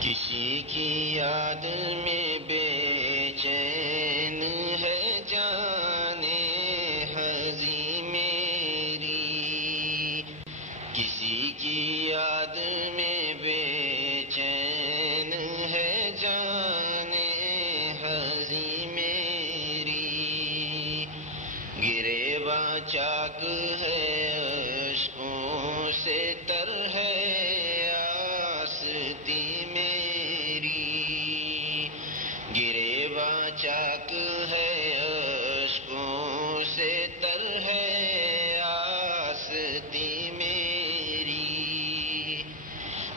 کسی کی یاد میں بے چین ہے جان ہضی میری، کسی کی یاد میں بے چین ہے جان ہضی میری، گریباں چاک ہے اشکوں سے تر ہے آستی میری، گریباں چاک ہے اشکوں سے تر ہے آستی میری،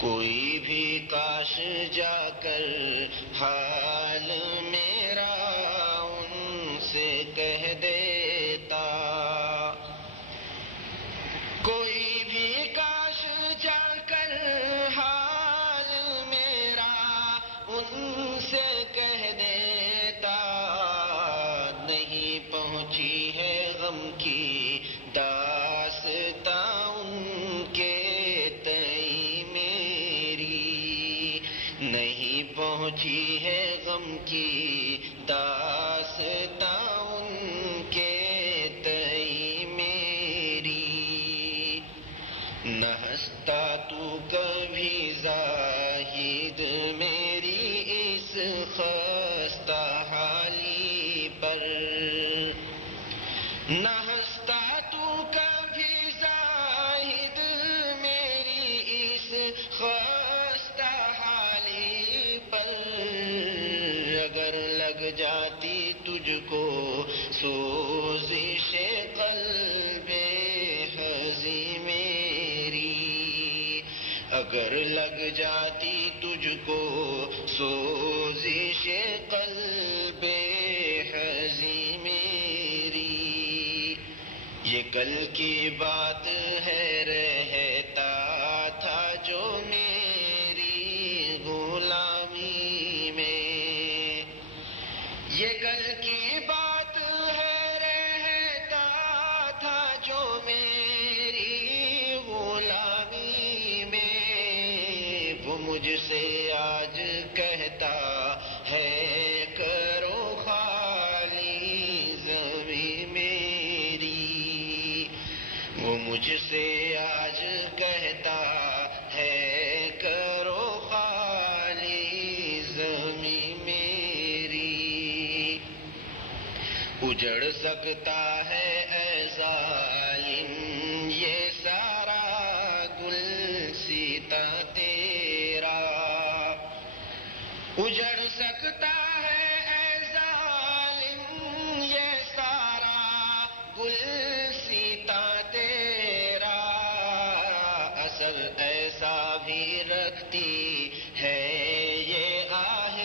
کوئی بھی کاش جا کر حال میرا ان سے کہہ دیتا، کوئی بھی کاش جا کر حال میرا ان سے کہہ دیتا، نہیں پہنچی ہے غم کی داستاں ان کے تئیں میری، نہیں پہنچی ہے غم کی داستاں ان کے تئیں میری، نہ ہنستا تو کبھی زاہد میری اس خستہ حالی پر، نہ ہنستا تو کبھی زاہد میری اس خستہ حالی پر، اگر لگ جاتی تجھ کو سوزش قلب ہضی میری، اگر لگ جاتی تجھ کو سوزش قلب ہضی میری، یہ کل کی بات ہے رہتا تھا جو میری غلامی میں، یہ کل کی بات ہے رہتا تھا جو میری غلامی میں، وہ مجھ سے آج کہتا ہے کرو خالی زمین میری، وہ مجھ سے آج کہتا ہے کرو خالی زمین میری، اجڑ سکتا ہے اے ظالم یہ سارا گلستاں تیرا، اجڑ سکتا ہے اے ظالم یہ سارا گلستاں تیرا، اثر ایسا بھی رکھتی ہے یہ آہ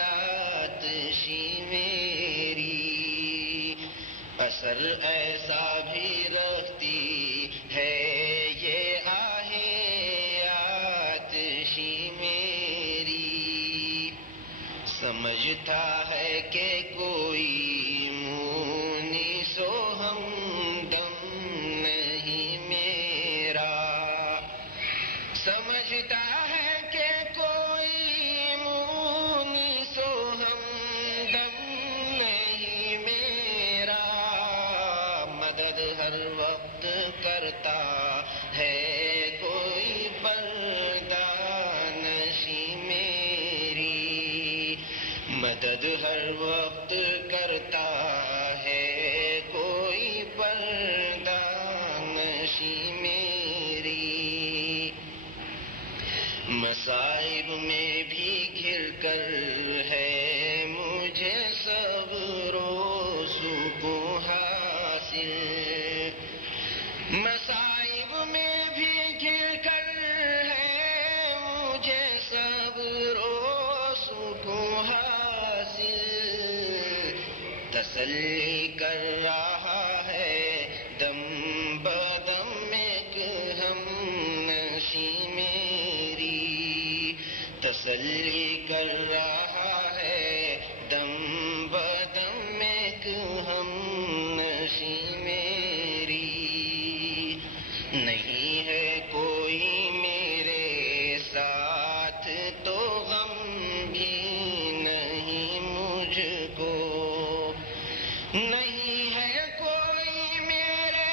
آتشی میری، اثر ایسا بھی رکھتی ہے یہ آہ آتشی میری، سمجھتا ہے کہ کوئی مونس و ہمدم نہیں میرا، سمجھتا ہے کہ کوئی مونس و ہمدم نہیں میرا، مدد ہر وقت کرتا ہے کوئی پردہ نشی میری، مدد ہر وقت کرتا ہے کوئی پردہ نشی میری، مصائب میں بھی گھر کر ہے مجھے صبر و سکون حاصل، مصائب میں بھی گھر کر ہے مجھے صبر و سکون حاصل، تسلی کر رہا ہے دم بدم ایک ہم نشی میری، تسلی کر رہا ہے دم بدم ایک ہم نشی میری، نہیں ہے کوئی میرے ساتھ تو غم بھی نہیں مجھ کو، نہیں ہے کوئی میرے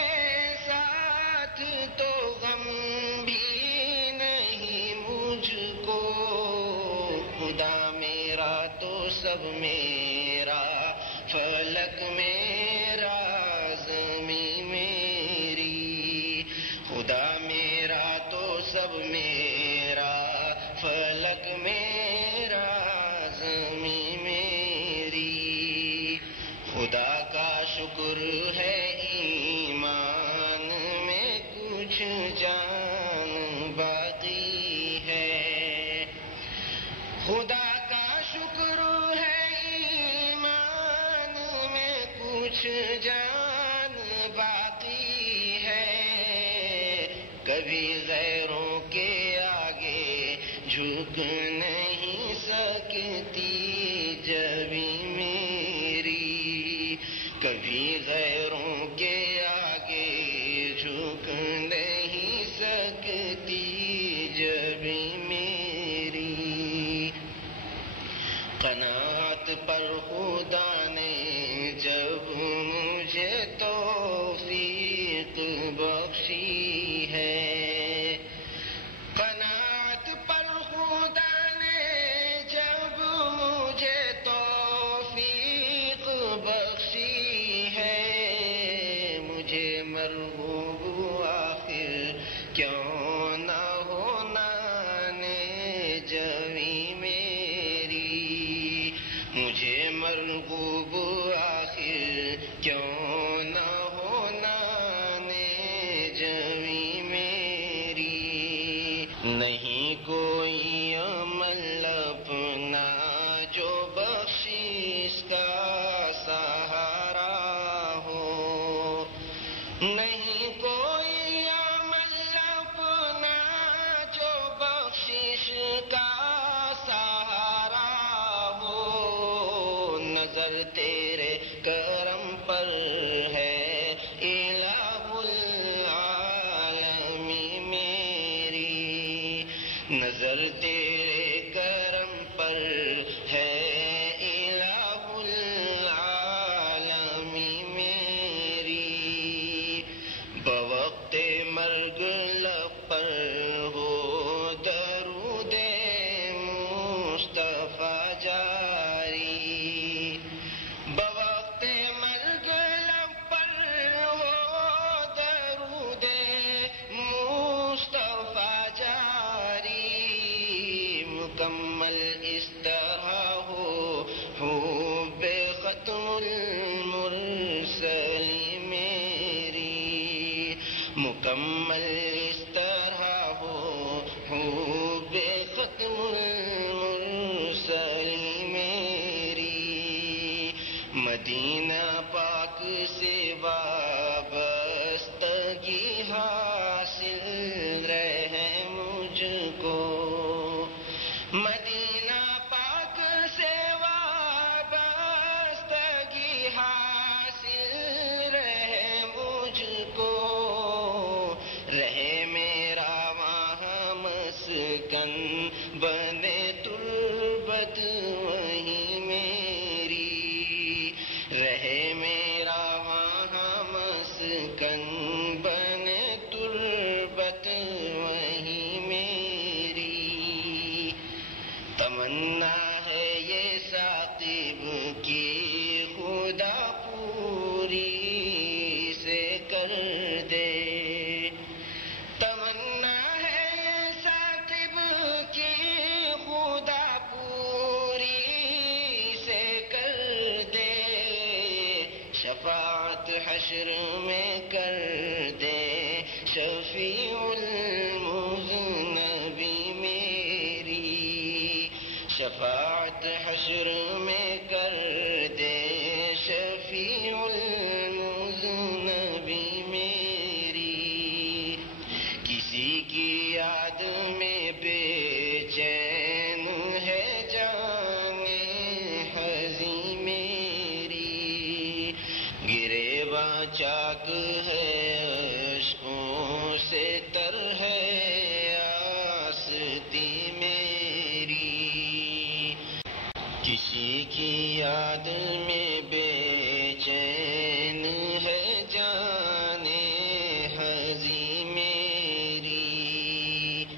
ساتھ تو غم بھی نہیں مجھ کو، خدا میرا تو سب میرا، فلک میرا زمین میری، خدا میرا تو سب میرا، فلک میرا زمین میری، خدا کا شکر ہے ایمان میں کچھ جان باقی ہے، خدا کا شکر ہے ایمان میں کچھ جان باقی ہے، کبھی غیروں کے آگے جھک نہیں سکتی جبھی میری، کبھی غیروں کے آگے جھک نہیں سکتی جبھی میری، قناعت پر خدا نے جب مجھے توفیق بخشی ہے، قناعت پر خدا نے جب مجھے توفیق بخشی ہے، مجھے مرغوب آخر کیوں نہ ہونا نے جوی میری، مجھے مرغوب آخر کیوں نہ ہونا نے جوی میری، نہیں کوئی عمل اپنا جو بخشش کا سہارا ہو، نہیں کوئی عمل اپنا جو بخشش کا سہارا ہو، نظر تیرے کرم پر ہے الہ العالمین میری، نظر تیرے کرم پر ہے الہ العالمین میری، بوقت مرگ لب پر ہو درود مصطفیٰ جاری، بوقت مرگ لب پر ہو درود مصطفیٰ جاری، مکمل اس طرح ہو حب ختم المرسلین میری، مکمل اس طرح ہو حب ختم المرسلین میری، مدینہ پاک سے وابستگی حاصل رہے مجھ کو، مدینہ پاک سے وابستگی حاصل رہے مجھ کو، رہے میرا وہاں مسکن بنے تربت وہیں میری، رہے میرا وہاں مسکن بنے تربت وہیں میری، تمنا ہے یہ ثاقب کی خدا پوری سے کر دے، تمنا ہے یہ ثاقب کی خدا پوری سے کر دے، شفاعت حشر میں کر دے شفیع المذنبین میری، شفاعت حشر میں کر دے شفیع المذنبین میری، کسی کی یاد میں بے چین ہے جان حزین میری، گریباں چاک ہے اشکوں سے تر ہے آستی میری، کسی کی یاد میں بے چین